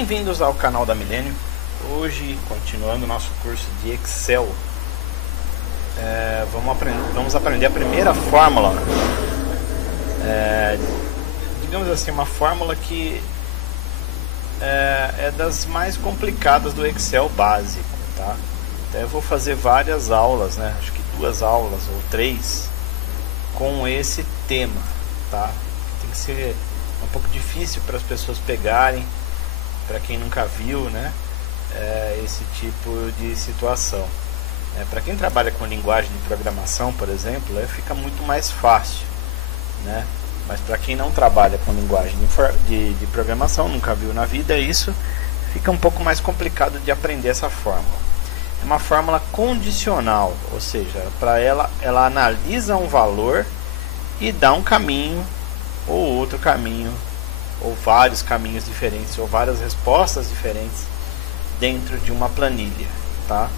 Bem-vindos ao canal da Milênio. Hoje, continuando o nosso curso de Excel, vamos aprender a primeira fórmula. Digamos assim, uma fórmula que é das mais complicadas do Excel básico, tá? Então, eu vou fazer várias aulas, né? Acho que 2 aulas ou 3 com esse tema, tá? Tem que ser um pouco difícil para as pessoas pegarem, para quem nunca viu, né? Esse tipo de situação. Para quem trabalha com linguagem de programação, por exemplo, fica muito mais fácil, né? Mas para quem não trabalha com linguagem de programação, nunca viu na vida isso, fica um pouco mais complicado de aprender essa fórmula. É uma fórmula condicional, ou seja, para ela analisa um valor e dá um caminho ou outro caminho, ou vários caminhos diferentes, ou várias respostas diferentes dentro de uma planilha, tá?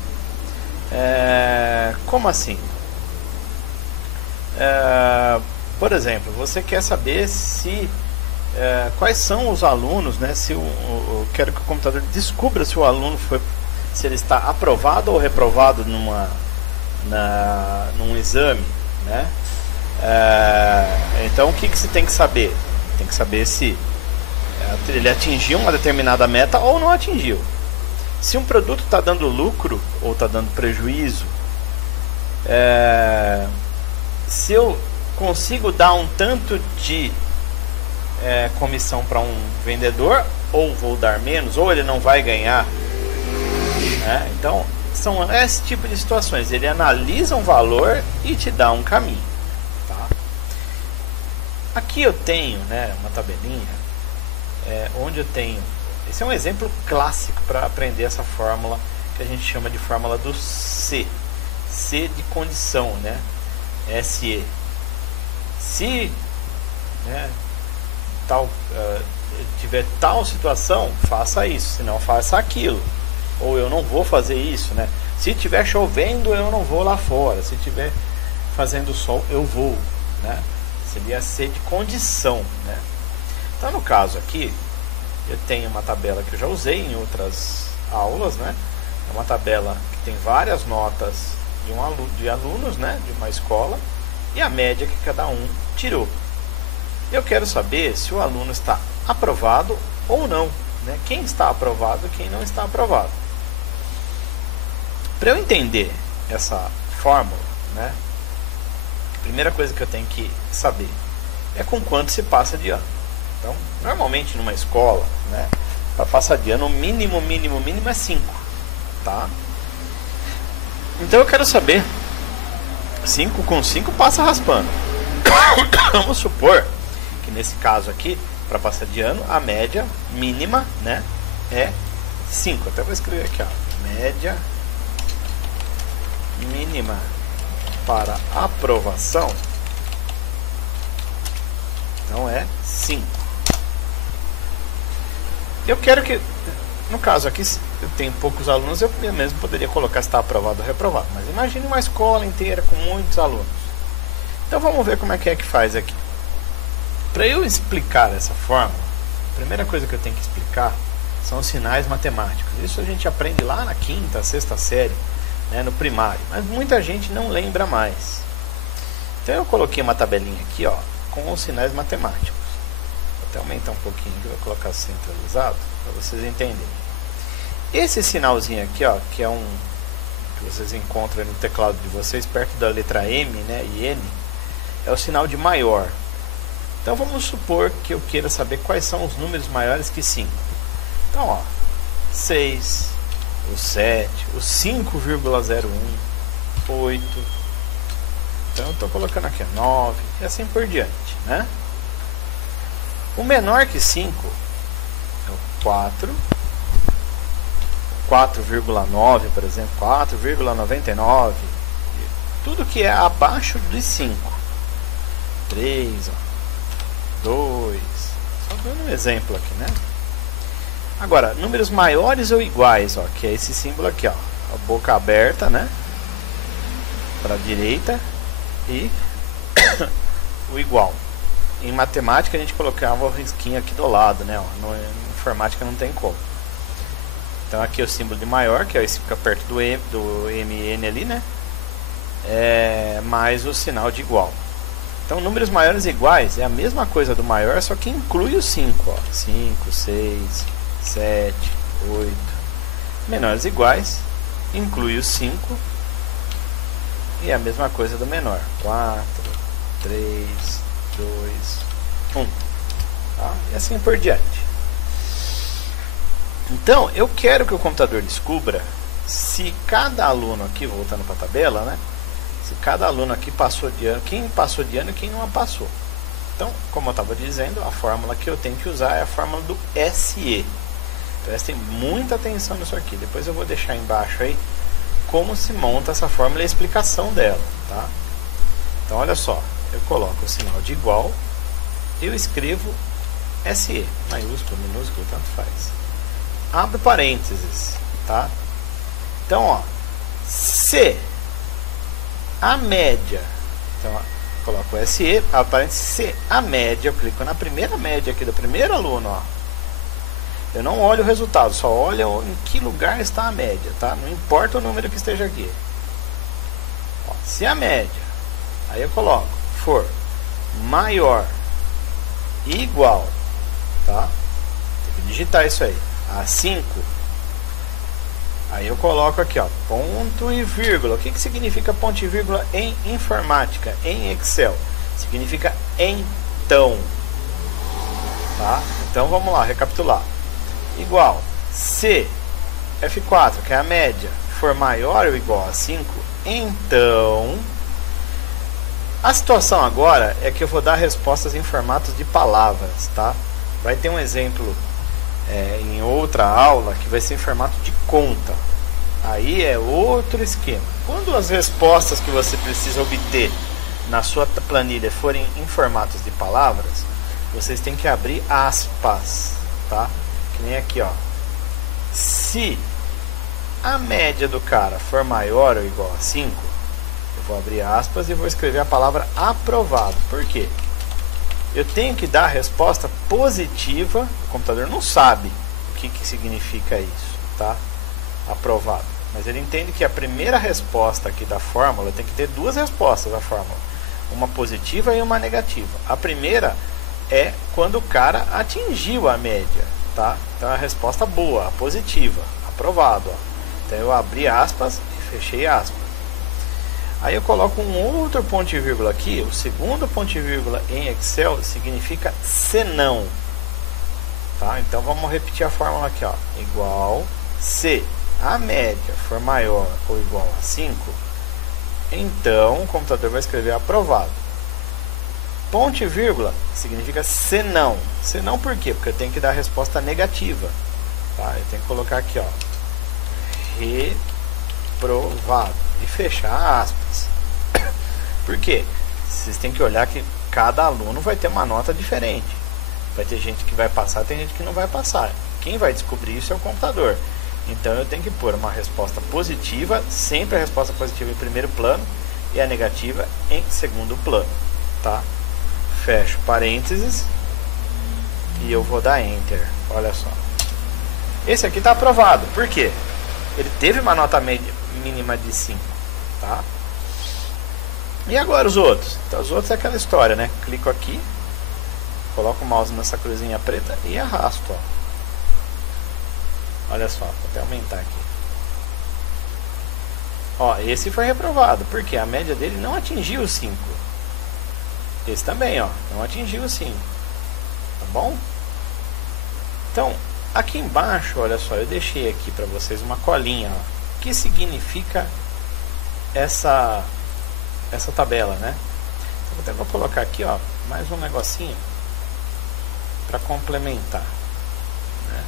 Como assim? Por exemplo, você quer saber se quais são os alunos, né? Se eu quero que o computador descubra se o aluno se ele está aprovado ou reprovado num exame, né? Então o que se tem que saber? Tem que saber se ele atingiu uma determinada meta ou não atingiu. Se um produto está dando lucro ou está dando prejuízo, se eu consigo dar um tanto de comissão para um vendedor, ou vou dar menos, ou ele não vai ganhar. Então são esse tipo de situações. Ele analisa um valor e te dá um caminho, tá? Aqui eu tenho, né, uma tabelinha onde eu tenho. Esse é um exemplo clássico para aprender essa fórmula que a gente chama de fórmula do C de condição, né? SE. Se, né, tiver tal situação, faça isso, senão faça aquilo. Ou eu não vou fazer isso, né? Se tiver chovendo, eu não vou lá fora. Se tiver fazendo sol, eu vou, né? Seria C de condição, né? Então, no caso aqui, eu tenho uma tabela que eu já usei em outras aulas, né? É uma tabela que tem várias notas de alunos, né? De uma escola, e a média que cada um tirou. Eu quero saber se o aluno está aprovado ou não, né? Quem está aprovado e quem não está aprovado. Para eu entender essa fórmula, né? A primeira coisa que eu tenho que saber é com quanto se passa de ano. Então, normalmente numa escola, né, para passar de ano, o mínimo é 5, tá? Então eu quero saber, 5 com 5 passa raspando. Vamos supor que nesse caso aqui, para passar de ano, a média mínima, né, é 5. Até vou escrever aqui, ó, média mínima para aprovação, então é 5. Eu quero que, no caso aqui, eu tenho poucos alunos, eu mesmo poderia colocar se está aprovado ou reprovado. Mas imagine uma escola inteira com muitos alunos. Então vamos ver como é que faz aqui. Para eu explicar essa fórmula, a primeira coisa que eu tenho que explicar são os sinais matemáticos. Isso a gente aprende lá na 5ª, 6ª série, né, no primário. Mas muita gente não lembra mais. Então eu coloquei uma tabelinha aqui, ó, com os sinais matemáticos. Até aumentar um pouquinho, eu vou colocar centralizado para vocês entenderem. Esse sinalzinho aqui, ó, que é um que vocês encontram no teclado de vocês perto da letra M, né, e N, é o sinal de maior. Então vamos supor que eu queira saber quais são os números maiores que 5. Então, ó, 6, o 7, o 5,01, 8. Então eu estou colocando aqui 9 e assim por diante, né? O menor que 5 é o 4, 4,9, por exemplo, 4,99, tudo que é abaixo de 5. 3, 2, só dando um exemplo aqui, né? Agora, números maiores ou iguais, ó, que é esse símbolo aqui, ó, a boca aberta, né? Para a direita e o igual. Em matemática a gente colocava o risquinho aqui do lado, né? Ó, no informática não tem como. Então aqui é o símbolo de maior, que é esse que fica perto do MN ali, né? Mais o sinal de igual. Então números maiores e iguais é a mesma coisa do maior, só que inclui o 5. 5, 6, 7, 8. Menores e iguais, inclui o 5. E é a mesma coisa do menor. 4, 3, 2, 1. Tá? E assim por diante. Então, eu quero que o computador descubra se cada aluno aqui, voltando para a tabela, né? Se cada aluno aqui passou de ano, quem passou de ano e quem não passou. Então, como eu estava dizendo, a fórmula que eu tenho que usar é a fórmula do SE. Prestem muita atenção nisso aqui. Depois eu vou deixar embaixo aí como se monta essa fórmula e a explicação dela, tá? Então, olha só. Eu coloco o sinal de igual, eu escrevo SE, maiúsculo, minúsculo, tanto faz. Abro parênteses, tá? Então, ó, se a média, então, ó, coloco SE, abro parênteses, se a média, eu clico na primeira média aqui do primeiro aluno, ó. Eu não olho o resultado, só olho em que lugar está a média, tá? Não importa o número que esteja aqui. Ó, se a média, aí eu coloco, for maior e igual, tá? Tem que digitar isso aí, a 5. Aí eu coloco aqui, ó, ponto e vírgula. O que significa ponto e vírgula em informática, em Excel? Significa então, tá? Então vamos lá, recapitular. Igual, se F4, que é a média, for maior ou igual a 5, então a situação agora é que eu vou dar respostas em formatos de palavras, tá? Vai ter um exemplo em outra aula que vai ser em formato de conta. Aí é outro esquema. Quando as respostas que você precisa obter na sua planilha forem em formatos de palavras, vocês têm que abrir aspas, tá? Que nem aqui, ó. Se a média do cara for maior ou igual a 5, eu vou abrir aspas e vou escrever a palavra aprovado. Por quê? Eu tenho que dar a resposta positiva. O computador não sabe o que significa isso, tá? Aprovado. Mas ele entende que a primeira resposta aqui da fórmula tem que ter duas respostas da fórmula. Uma positiva e uma negativa. A primeira é quando o cara atingiu a média, tá? Então é a resposta boa, a positiva, aprovado, ó. Então eu abri aspas e fechei aspas. Aí eu coloco um outro ponto e vírgula aqui. O segundo ponto e vírgula em Excel significa senão, tá? Então vamos repetir a fórmula aqui, ó. Igual, se a média for maior ou igual a 5, então o computador vai escrever aprovado. Ponto e vírgula significa senão. Senão por quê? Porque eu tenho que dar a resposta negativa, tá? Eu tenho que colocar aqui, ó, reprovado e fechar aspas. Por quê? Vocês têm que olhar que cada aluno vai ter uma nota diferente. Vai ter gente que vai passar, tem gente que não vai passar. Quem vai descobrir isso é o computador. Então eu tenho que pôr uma resposta positiva, sempre a resposta positiva em primeiro plano e a negativa em segundo plano, tá? Fecho parênteses e eu vou dar Enter. Olha só. Esse aqui está aprovado. Por quê? Ele teve uma nota mínima de 5, tá? E agora os outros? Então os outros é aquela história, né? Clico aqui, coloco o mouse nessa cruzinha preta e arrasto, ó. Olha só, vou até aumentar aqui. Ó, esse foi reprovado, porque a média dele não atingiu os 5. Esse também, ó, não atingiu os 5. Tá bom? Então, aqui embaixo, olha só, eu deixei aqui para vocês uma colinha, ó. O que significa essa tabela, né? Eu até vou colocar aqui, ó, mais um negocinho para complementar, né?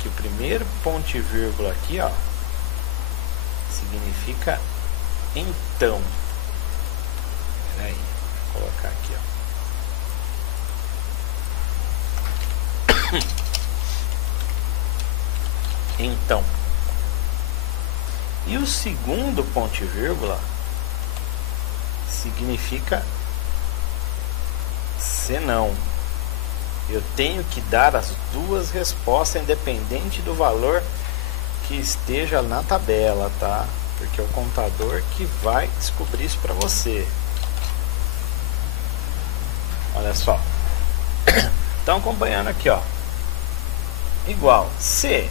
Que o primeiro ponto e vírgula aqui, ó, significa então. Peraí, vou colocar aqui, ó. Então. E o segundo ponto e vírgula significa senão. Eu tenho que dar as duas respostas, independente do valor que esteja na tabela, tá? Porque é o computador que vai descobrir isso para você. Olha só. Estão acompanhando aqui, ó. Igual se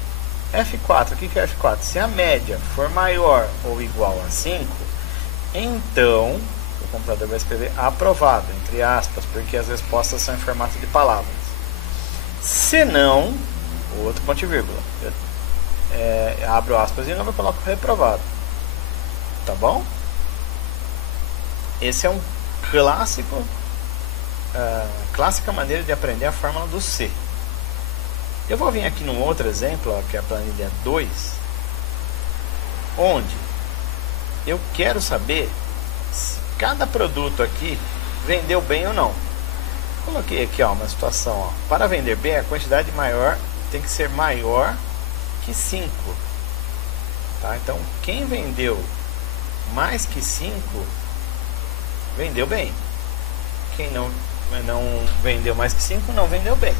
F4, o que é F4? Se a média for maior ou igual a 5, então o computador vai escrever aprovado, entre aspas, porque as respostas são em formato de palavras. Se não, outro ponto e vírgula. Abro aspas de novo e coloco reprovado. Tá bom? Esse é um clássica maneira de aprender a fórmula do C. Eu vou vir aqui num outro exemplo, ó, que é a planilha 2, onde eu quero saber se cada produto aqui vendeu bem ou não. Coloquei aqui, ó, uma situação, ó, para vender bem a quantidade maior tem que ser maior que 5, tá? Então quem vendeu mais que 5 vendeu bem, quem não vendeu mais que 5 não vendeu bem.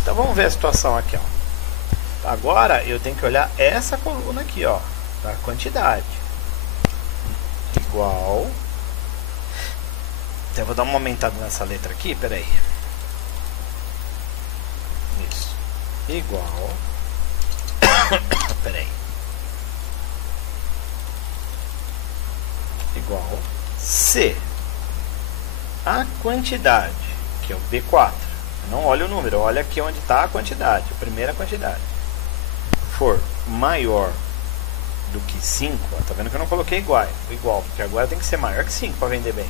Então vamos ver a situação aqui, ó. Agora eu tenho que olhar essa coluna aqui, ó, da quantidade, igual. Então eu vou dar uma aumentada nessa letra aqui, peraí. Isso, igual. Peraí. Igual se a quantidade, que é o B4, não olha o número, olha aqui onde está a quantidade, a primeira quantidade, for maior do que 5, tá vendo que eu não coloquei igual, porque agora tem que ser maior que 5 para vender bem.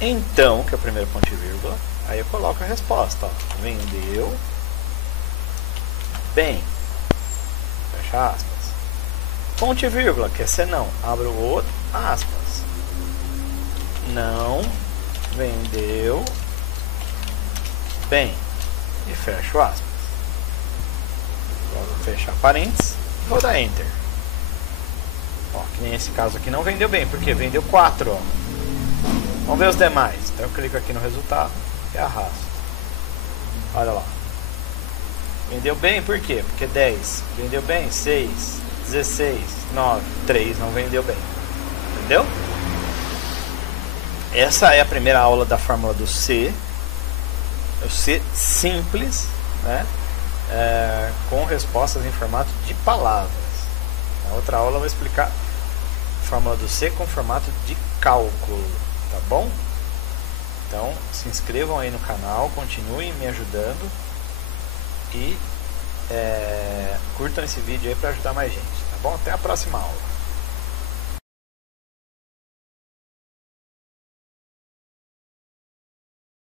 Então, que é o primeiro ponto e vírgula, aí eu coloco a resposta, ó, vendeu bem, fecha aspas, ponto e vírgula, que é se não, abro o outro, aspas, não vendeu bem, e fecho aspas. Agora vou fechar parênteses e vou dar enter. Ó, que nem esse caso aqui não vendeu bem, porque vendeu 4, ó. Vamos ver os demais. Então eu clico aqui no resultado e arrasto. Olha lá. Vendeu bem por quê? Porque 10 vendeu bem, 6, 16, 9, 3 não vendeu bem. Entendeu? Essa é a primeira aula da fórmula do C. O C simples, né? Com respostas em formato de palavras. Na outra aula eu vou explicar a fórmula do C com formato de cálculo, tá bom? Então se inscrevam aí no canal, continuem me ajudando e curtam esse vídeo aí para ajudar mais gente, tá bom? Até a próxima aula.